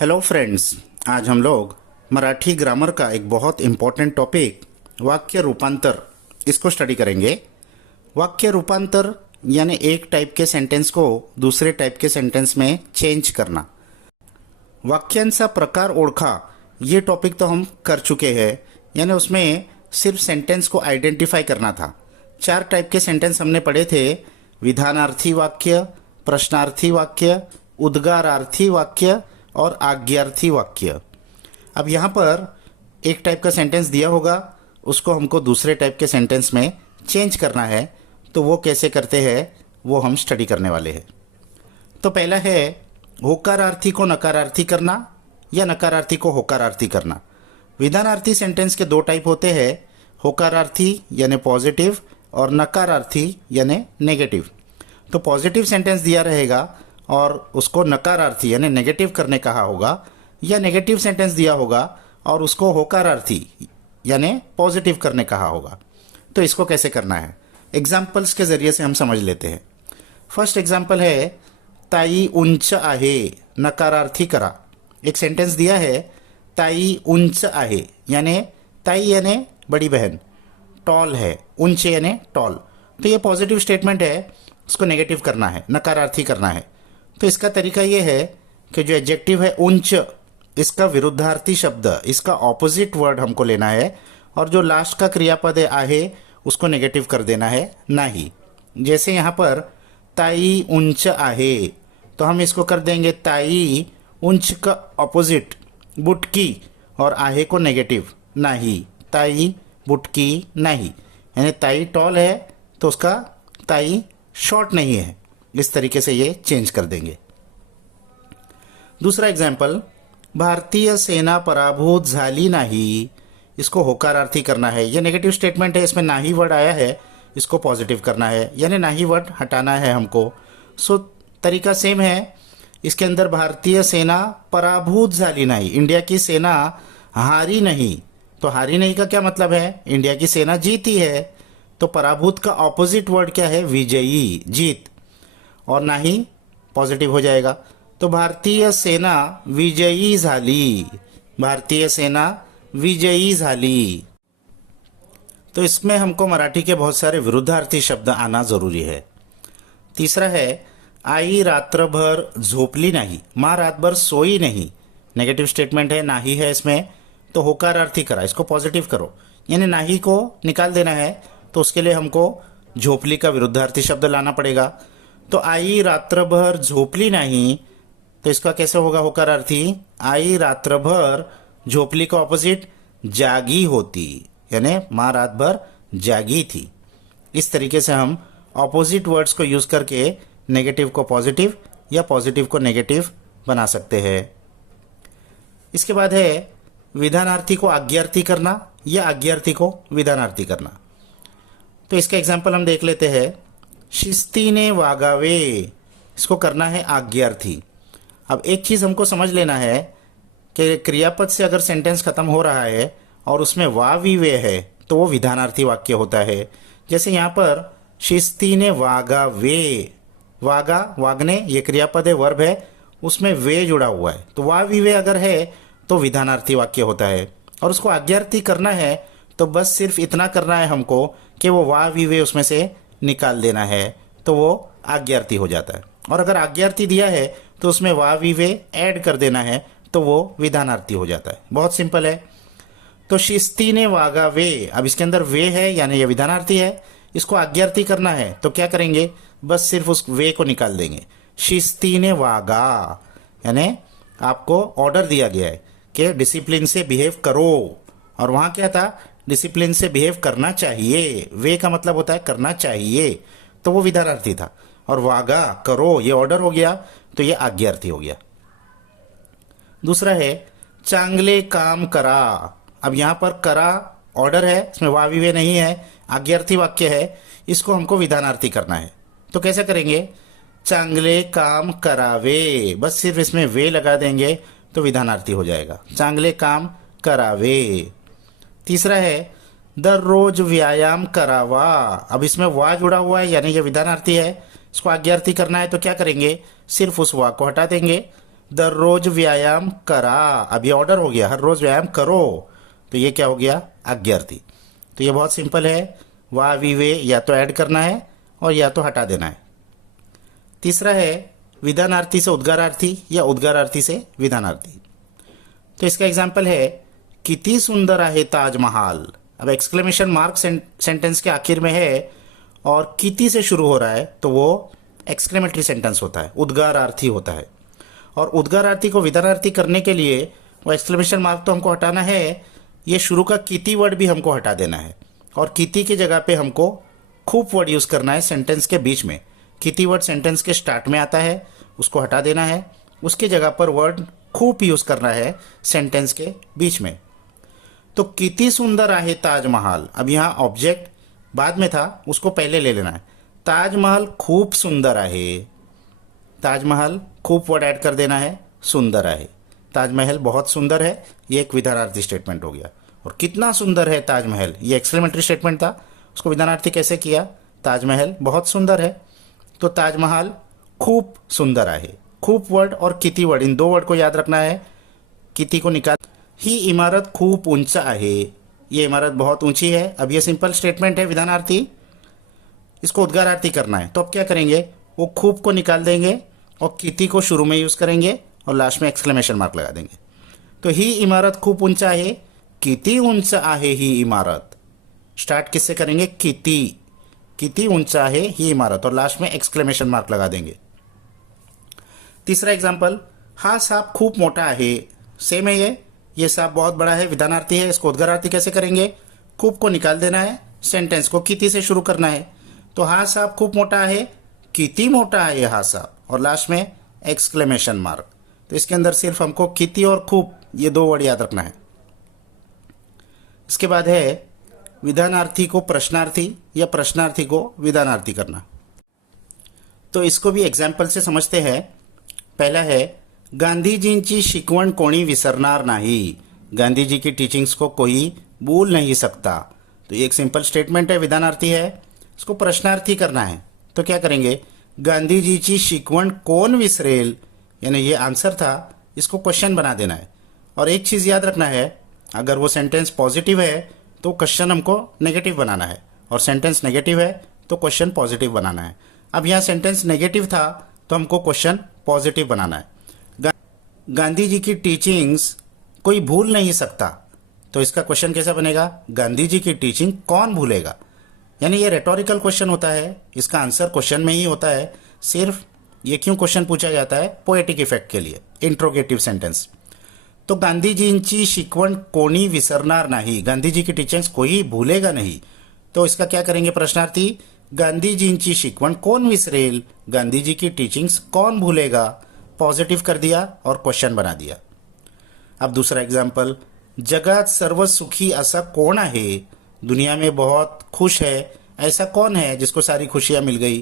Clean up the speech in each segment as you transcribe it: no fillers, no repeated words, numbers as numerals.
Hello friends, आज हम लोग मराठी ग्रामर का एक बहुत इम्पोर्टेंट टॉपिक वाक्य रूपांतर इसको स्टडी करेंगे। वाक्य रूपांतर यानी एक टाइप के सेंटेंस को दूसरे टाइप के सेंटेंस में चेंज करना। वाक्यांचा प्रकार ओळखा ये टॉपिक तो हम कर चुके हैं, यानी उसमें सिर्फ सेंटेंस को आइडेंटिफाई करना था। 4 टाइप के सेंटेंस हमने पढ़े थे: विधानार्थी वाक्य, प्रश्नार्थी वाक्य, उद्गारार्थी वाक्य और आज्ञार्थी वाक्य। अब यहाँ पर एक टाइप का सेंटेंस दिया होगा, उसको हमको दूसरे टाइप के सेंटेंस में चेंज करना है। तो वो कैसे करते हैं वो हम स्टडी करने वाले हैं। तो पहला है होकारार्थी को नकारार्थी करना या नकारार्थी को होकारार्थी करना। विधानार्थी सेंटेंस के 2 टाइप होते हैं, होकारार्थी यानी पॉजिटिव और नकारार्थी यानी नेगेटिव। तो पॉजिटिव सेंटेंस दिया रहेगा और उसको नकारार्थी यानी नेगेटिव करने कहा होगा, या नेगेटिव सेंटेंस दिया होगा और उसको होकारार्थी यानी पॉजिटिव करने कहा होगा। तो इसको कैसे करना है, एग्जाम्पल्स के ज़रिए से हम समझ लेते हैं। फर्स्ट एग्जाम्पल है ताई उंच आहे, नकारार्थी करा। एक सेंटेंस दिया है ताई उंच आहे, यानी ताई यानी बड़ी बहन, टॉल है, उंच यानी टॉल। तो ये पॉजिटिव स्टेटमेंट है, उसको नेगेटिव करना है, नकारार्थी करना है। तो इसका तरीका ये है कि जो एडजेक्टिव है उंच, इसका विरुद्धार्थी शब्द, इसका ऑपोजिट वर्ड हमको लेना है, और जो लास्ट का क्रियापद है आहे उसको नेगेटिव कर देना है नाही। जैसे यहाँ पर ताई उंच आहे, तो हम इसको कर देंगे ताई, उंच का ऑपोजिट बुटकी और आहे को नेगेटिव नाही, ताई बुटकी नहीं। यानी ताई टॉल है तो उसका ताई शॉर्ट नहीं है। इस तरीके से ये चेंज कर देंगे। दूसरा एग्जाम्पल, भारतीय सेना पराभूत झाली नाही, इसको होकारार्थी करना है। ये नेगेटिव स्टेटमेंट है, इसमें नाही वर्ड आया है, इसको पॉजिटिव करना है, यानी नाही वर्ड हटाना है हमको। सो तरीका सेम है। इसके अंदर भारतीय सेना पराभूत झाली नाही, इंडिया की सेना हारी नहीं। तो हारी नहीं का क्या मतलब है, इंडिया की सेना जीती है। तो पराभूत का ऑपोजिट वर्ड क्या है, विजयी, जीत, और नाही पॉजिटिव हो जाएगा। तो भारतीय सेना विजयी झाली, भारतीय सेना विजयी झाली। तो इसमें हमको मराठी के बहुत सारे विरुद्धार्थी शब्द आना जरूरी है। तीसरा है आई रात्रभर झोपली नहीं, माँ रात भर सोई नहीं। नेगेटिव स्टेटमेंट है, नाही है इसमें, तो होकारार्थी करा, इसको पॉजिटिव करो, यानी नाही को निकाल देना है। तो उसके लिए हमको झोपली का विरुद्धार्थी शब्द लाना पड़ेगा। तो आई रात्रभर झोपली नहीं, तो इसका कैसे होगा होकारार्थी, आई रात्रभर, झोपली का ऑपोजिट जागी होती, यानी माँ रात भर जागी थी। इस तरीके से हम ऑपोजिट वर्ड्स को यूज करके नेगेटिव को पॉजिटिव या पॉजिटिव को नेगेटिव बना सकते हैं। इसके बाद है विधानार्थी को आज्ञार्थी करना या आज्ञार्थी को विधानार्थी करना। तो इसका एग्जाम्पल हम देख लेते हैं। शिस्तीने वागावे, इसको करना है आज्ञार्थी। अब एक चीज़ हमको समझ लेना है कि क्रियापद से अगर सेंटेंस खत्म हो रहा है और उसमें वा वी वे है तो वो विधानार्थी वाक्य होता है। जैसे यहाँ पर शिस्तीने वागावे, वागा वागने ये क्रियापद है, वर्ब है, उसमें वे जुड़ा हुआ है, तो वा वी वे अगर है तो विधानार्थी वाक्य होता है। और उसको आज्ञार्थी करना है तो बस सिर्फ इतना करना है हमको कि वो वा वी वे उसमें से निकाल देना है, तो वो आज्ञार्थी हो जाता है। और अगर आज्ञार्थी दिया है तो उसमें वा वी वे ऐड कर देना है, तो वो विधानार्थी हो जाता है। बहुत सिंपल है। तो शिस्तीने वागा वे, अब इसके अंदर वे है यानी ये विधानार्थी है, इसको आज्ञार्थी करना है तो क्या करेंगे, बस सिर्फ उस वे को निकाल देंगे। शिस्तीने वागा यानी आपको ऑर्डर दिया गया है कि डिसिप्लिन से बिहेव करो, और वहाँ क्या था, डिसिप्लिन से बिहेव करना चाहिए। वे का मतलब होता है करना चाहिए, तो वो विधानार्थी था। और वागा करो ये ऑर्डर हो गया, तो ये आज्ञार्थी हो गया। दूसरा है चांगले काम करा। अब यहाँ पर करा ऑर्डर है, इसमें वा वी वे नहीं है, आज्ञार्थी वाक्य है, इसको हमको विधानार्थी करना है। तो कैसे करेंगे, चांगले काम करावे, बस सिर्फ इसमें वे लगा देंगे तो विधानार्थी हो जाएगा, चांगले काम करावे। तीसरा है दररोज व्यायाम करावा। अब इसमें वा जुड़ा हुआ है यानी ये विधानार्थी है, इसको आज्ञार्थी करना है तो क्या करेंगे, सिर्फ उस वा को हटा देंगे दररोज व्यायाम करा, अब ये ऑर्डर हो गया, हर रोज व्यायाम करो, तो ये क्या हो गया, आज्ञार्थी। तो ये बहुत सिंपल है, वाह वी वे या तो ऐड करना है और या तो हटा देना है। तीसरा है विधानार्थी से उद्गारार्थी या उद्गारार्थी से विधानार्थी। तो इसका एग्जाम्पल है किती सुंदर आहे ताजमहल। अब एक्सक्लेमेशन मार्क सेंटेंस के आखिर में है और किती से शुरू हो रहा है तो वो एक्सक्लेमेटरी सेंटेंस होता है, उद्गारार्थी होता है। और उद्गारार्थी को विधानार्थी करने के लिए वो एक्सक्लेमेशन मार्क तो हमको हटाना है, ये शुरू का किती वर्ड भी हमको हटा देना है। और किती की जगह पे हमको खूब वर्ड यूज़ करना है सेंटेंस के बीच में। किती वर्ड सेंटेंस के स्टार्ट में आता है, उसको हटा देना है, उसकी जगह पर वर्ड खूब यूज़ करना है सेंटेंस के बीच में। तो किती सुंदर आहे ताजमहल, अब यहाँ ऑब्जेक्ट बाद में था, उसको पहले ले लेना है। ताजमहल खूब सुंदर आहे, ताजमहल खूब वर्ड ऐड कर देना है, सुंदर आहे, ताजमहल बहुत सुंदर है, ये एक विधानार्थी स्टेटमेंट हो गया। और कितना सुंदर है ताजमहल, ये एक्सक्लेमेटरी स्टेटमेंट था, उसको विधानार्थी कैसे किया, ताजमहल बहुत सुंदर है, तो ताजमहल खूब सुंदर आहे। खूब वर्ड और किती वर्ड, इन दो वर्ड को याद रखना है, किती को निकाल। ही इमारत खूब ऊंच आहे, ये इमारत बहुत ऊंची है। अब ये सिंपल स्टेटमेंट है विधानार्थी, इसको उद्गारार्थी करना है, तो अब क्या करेंगे, वो खूब को निकाल देंगे और किती को शुरू में यूज करेंगे और लास्ट में एक्सक्लेमेशन मार्क लगा देंगे। तो ही इमारत खूब ऊंच आहे, किती ऊंच आहे ही इमारत। स्टार्ट किससे करेंगे, किती, किती ऊंच आहे ही इमारत और लास्ट में एक्सक्लेमेशन मार्क लगा देंगे। तीसरा एग्जाम्पल, हा साप खूब मोटा आहे, सेम है ये साप बहुत बड़ा है, विधानार्थी है, इसको उद्गारार्थी कैसे करेंगे, खूब को निकाल देना है, सेंटेंस को किती से शुरू करना है। तो हा साप खूब मोटा है, किती मोटा है हा साप, और लास्ट में एक्सक्लेमेशन मार्क। तो इसके अंदर सिर्फ हमको किती और खूब ये दो वर्ड याद रखना है। इसके बाद है विधानार्थी को प्रश्नार्थी या प्रश्नार्थी को विधानार्थी करना। तो इसको भी एग्जाम्पल से समझते हैं। पहला है गांधीजींची शिकवण कोणी विसरणार नाही, गांधी जी की टीचिंग्स को कोई भूल नहीं सकता। तो ये एक सिंपल स्टेटमेंट है, विधानार्थी है, इसको प्रश्नार्थी करना है। तो क्या करेंगे, गांधीजीची शिकवण कौन विसरेल, यानी ये आंसर था, इसको क्वेश्चन बना देना है। और एक चीज़ याद रखना है, अगर वो सेंटेंस पॉजिटिव है तो क्वेश्चन हमको नेगेटिव बनाना है, और सेंटेंस नेगेटिव है तो क्वेश्चन पॉजिटिव बनाना है। अब यहाँ सेंटेंस नेगेटिव था तो हमको क्वेश्चन पॉजिटिव बनाना है। गांधी जी की टीचिंग्स कोई भूल नहीं सकता, तो इसका क्वेश्चन कैसा बनेगा, गांधी जी की टीचिंग कौन भूलेगा। यानी ये रेटोरिकल क्वेश्चन होता है, इसका आंसर क्वेश्चन में ही होता है। सिर्फ ये क्यों क्वेश्चन पूछा जाता है, पोएटिक इफेक्ट के लिए, इंट्रोगेटिव सेंटेंस। तो गांधीजींची शिकवण कोणी विसरणार नाही, गांधी जी की टीचिंग्स कोई भूलेगा नहीं, तो इसका क्या करेंगे प्रश्नार्थी, गांधीजींची शिकवण कौन विसरेल, गांधी जी की टीचिंग्स कौन भूलेगा, पॉजिटिव कर दिया और क्वेश्चन बना दिया। अब दूसरा एग्जाम्पल, जगात सर्व सुखी ऐसा कौन है, दुनिया में बहुत खुश है ऐसा कौन है जिसको सारी खुशियां मिल गई।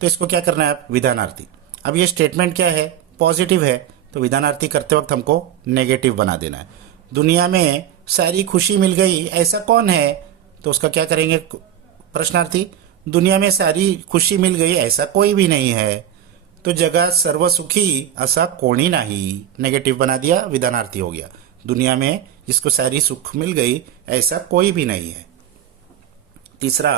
तो इसको क्या करना है, विधानार्थी। अब ये स्टेटमेंट क्या है, पॉजिटिव है, तो विधानार्थी करते वक्त हमको नेगेटिव बना देना है। दुनिया में सारी खुशी मिल गई ऐसा कौन है, तो उसका क्या करेंगे प्रश्नार्थी, दुनिया में सारी खुशी मिल गई ऐसा कोई भी नहीं है। तो जगह सर्व सुखी ऐसा कोणी नाही, नेगेटिव बना दिया, विधानार्थी हो गया। दुनिया में जिसको सारी सुख मिल गई ऐसा कोई भी नहीं है। तीसरा,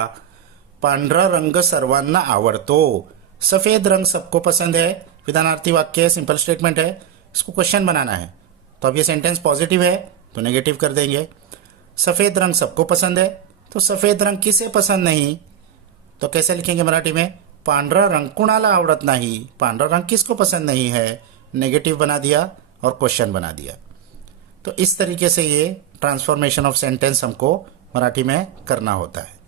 पांढरा रंग सर्वांना आवडतो, सफेद रंग सबको पसंद है, विधानार्थी वाक्य है, सिंपल स्टेटमेंट है, इसको क्वेश्चन बनाना है। तो अब ये सेंटेंस पॉजिटिव है तो नेगेटिव कर देंगे। सफेद रंग सबको पसंद है, तो सफेद रंग किसे पसंद नहीं, तो कैसे लिखेंगे मराठी में, पांढरा रंग कुणाला आवडत नाही, पांढरा रंग किसको पसंद नहीं है, नेगेटिव बना दिया और क्वेश्चन बना दिया। तो इस तरीके से ये ट्रांसफॉर्मेशन ऑफ सेंटेंस हमको मराठी में करना होता है।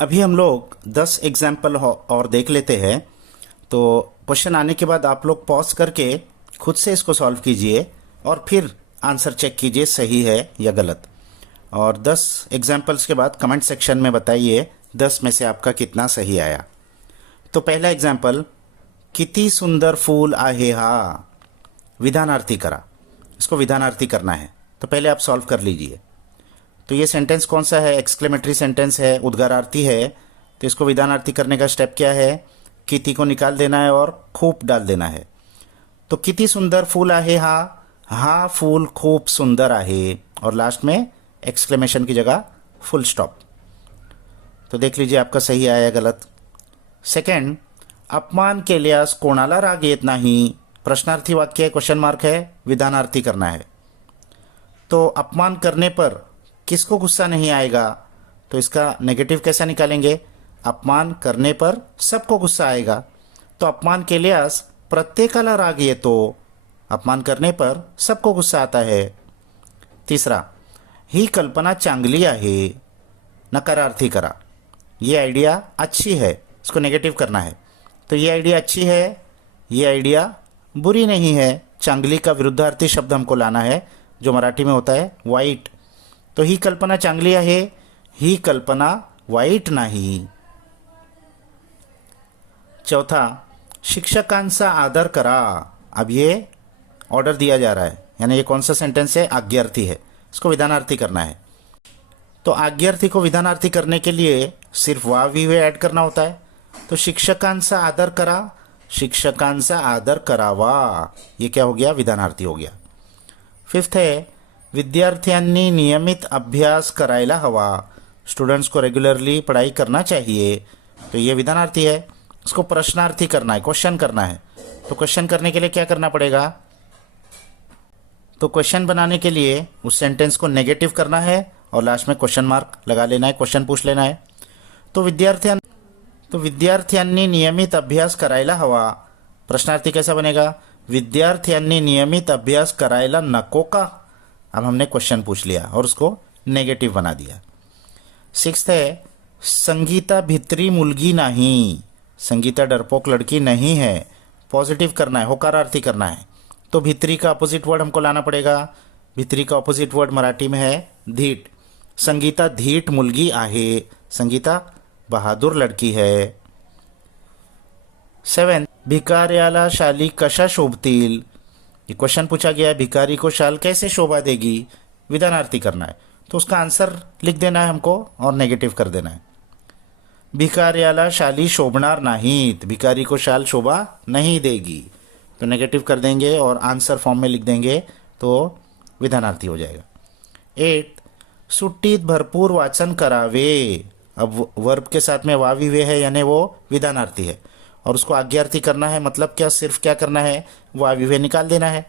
अभी हम लोग 10 एग्जाम्पल और देख लेते हैं। तो क्वेश्चन आने के बाद आप लोग पॉज करके खुद से इसको सॉल्व कीजिए और फिर आंसर चेक कीजिए सही है या गलत। और 10 एग्जाम्पल्स के बाद कमेंट सेक्शन में बताइए 10 में से आपका कितना सही आया। तो पहला एग्जाम्पल, किती सुंदर फूल आहे हा, विधानार्थी करा, इसको विधानार्थी करना है। तो पहले आप सॉल्व कर लीजिए। तो ये सेंटेंस कौन सा है, एक्सक्लेमेटरी सेंटेंस है, उद्गारार्थी है। तो इसको विधानार्थी करने का स्टेप क्या है, किती को निकाल देना है और खूब डाल देना है। तो किती सुंदर फूल आहे हा फूल खूप सुंदर आहे, और लास्ट में एक्सक्लेमेशन की जगह फुल स्टॉप। तो देख लीजिए आपका सही आया गलत। सेकंड, अपमान केल्यास कोणाला राग येत नाही, प्रश्नार्थी वाक्य है, क्वेश्चन मार्क है, विधानार्थी करना है। तो अपमान करने पर किसको गुस्सा नहीं आएगा, तो इसका नेगेटिव कैसा निकालेंगे, अपमान करने पर सबको गुस्सा आएगा। तो अपमान केल्यास प्रत्येकाला राग येतो, अपमान करने पर सबको गुस्सा आता है। तीसरा, ही कल्पना चांगली आहे, नकारार्थी करा। ये आइडिया अच्छी है, इसको नेगेटिव करना है। तो ये आइडिया अच्छी है, ये आइडिया बुरी नहीं है। चांगली का विरुद्धार्थी शब्द हमको लाना है, जो मराठी में होता है वाईट। तो ही कल्पना चांगली आहे, ही कल्पना वाईट नाही। चौथा, शिक्षकांचा आदर करा। अब ये ऑर्डर दिया जा रहा है, यानी ये कौन सा सेंटेंस है, आज्ञार्थी है, इसको विधानार्थी करना है। तो आज्ञार्थी को विधानार्थी करने के लिए सिर्फ वा विवे ऐड करना होता है। तो शिक्षकांचा आदर करा, शिक्षकांचा आदर करावा, ये क्या हो गया, विधानार्थी हो गया। फिफ्थ है, विद्यार्थ्यांनी नियमित अभ्यास करायला हवा, स्टूडेंट्स को रेगुलरली पढ़ाई करना चाहिए। तो ये विधानार्थी है, इसको प्रश्नार्थी करना है, क्वेश्चन करना है। तो क्वेश्चन करने के लिए क्या करना पड़ेगा, तो क्वेश्चन बनाने के लिए उस सेंटेंस को नेगेटिव करना है और लास्ट में क्वेश्चन मार्क लगा लेना है, क्वेश्चन पूछ लेना है। तो विद्यार्थ्यांनी नियमित अभ्यास करायला हवा, प्रश्नार्थी कैसा बनेगा, विद्यार्थ्यांनी नियमित अभ्यास करायला नको का। अब हमने क्वेश्चन पूछ लिया और उसको नेगेटिव बना दिया। सिक्स्थ है, संगीता भित्री मुलगी नहीं, संगीता डरपोक लड़की नहीं है, पॉजिटिव करना है, होकारार्थी करना है। तो भित्री का अपोजिट वर्ड हमको लाना पड़ेगा। भित्री का अपोजिट वर्ड मराठी में है धीट। संगीता धीट मुलगी आहे, संगीता बहादुर लड़की है। 7, भिकाऱ्याला शाली कशा शोभतील, ये क्वेश्चन पूछा गया है, भिखारी को शाल कैसे शोभा देगी, विधानार्थी करना है। तो उसका आंसर लिख देना है हमको और नेगेटिव कर देना है। भिकाऱ्याला शाली शोभणार नाहीत, भिखारी को शाल शोभा नहीं देगी, तो नेगेटिव कर देंगे और आंसर फॉर्म में लिख देंगे, तो विधानार्थी हो जाएगा। 8, सुट्टीत भरपूर वाचन करावे। अब वर्ब के साथ में वावी वे है, यानी वो विधानार्थी है और उसको आज्ञार्थी करना है। मतलब क्या, सिर्फ क्या करना है, वावी वे निकाल देना है।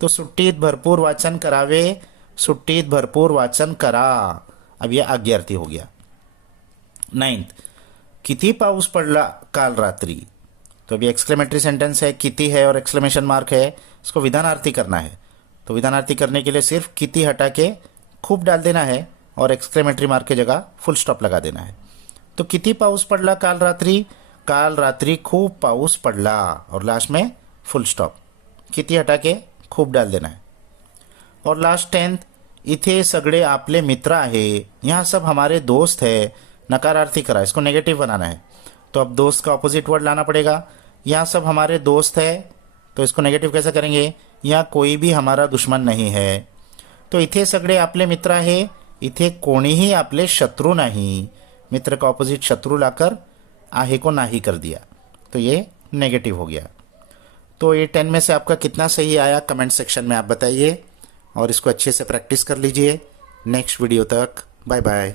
तो सुट्टीत भरपूर वाचन करावे, सुट्टीत भरपूर वाचन करा, अब यह आज्ञार्थी हो गया। 9th, किती पाऊस पडला काल रात्री। तो अभी एक्सक्लेमेटरी सेंटेंस है, किती है और एक्सक्लेमेशन मार्क है, इसको विधानार्थी करना है। तो विधानार्थी करने के लिए सिर्फ किती हटा के खूब डाल देना है और एक्सक्लेमेटरी मार्क की जगह फुल स्टॉप लगा देना है। तो किती पाऊस पडला काल रात्री खूब पाऊस पडला, और लास्ट में फुल स्टॉप, किती हटा के खूब डाल देना है। और लास्ट 10th, इथे सगळे आपले मित्र आहे, यहाँ सब हमारे दोस्त है, नकारार्थी करा, इसको नेगेटिव बनाना है। तो अब दोस्त का ऑपोजिट वर्ड लाना पड़ेगा। यहाँ सब हमारे दोस्त है, तो इसको नेगेटिव कैसे करेंगे, यहाँ कोई भी हमारा दुश्मन नहीं है। तो इथे सगळे आपले मित्र आहे, इथे कोणीही आपले शत्रु नहीं, मित्र का ऑपोजिट शत्रु लाकर आहे को नाही कर दिया, तो ये नेगेटिव हो गया। तो ये 10 में से आपका कितना सही आया कमेंट सेक्शन में आप बताइए और इसको अच्छे से प्रैक्टिस कर लीजिए। नेक्स्ट वीडियो तक बाय बाय।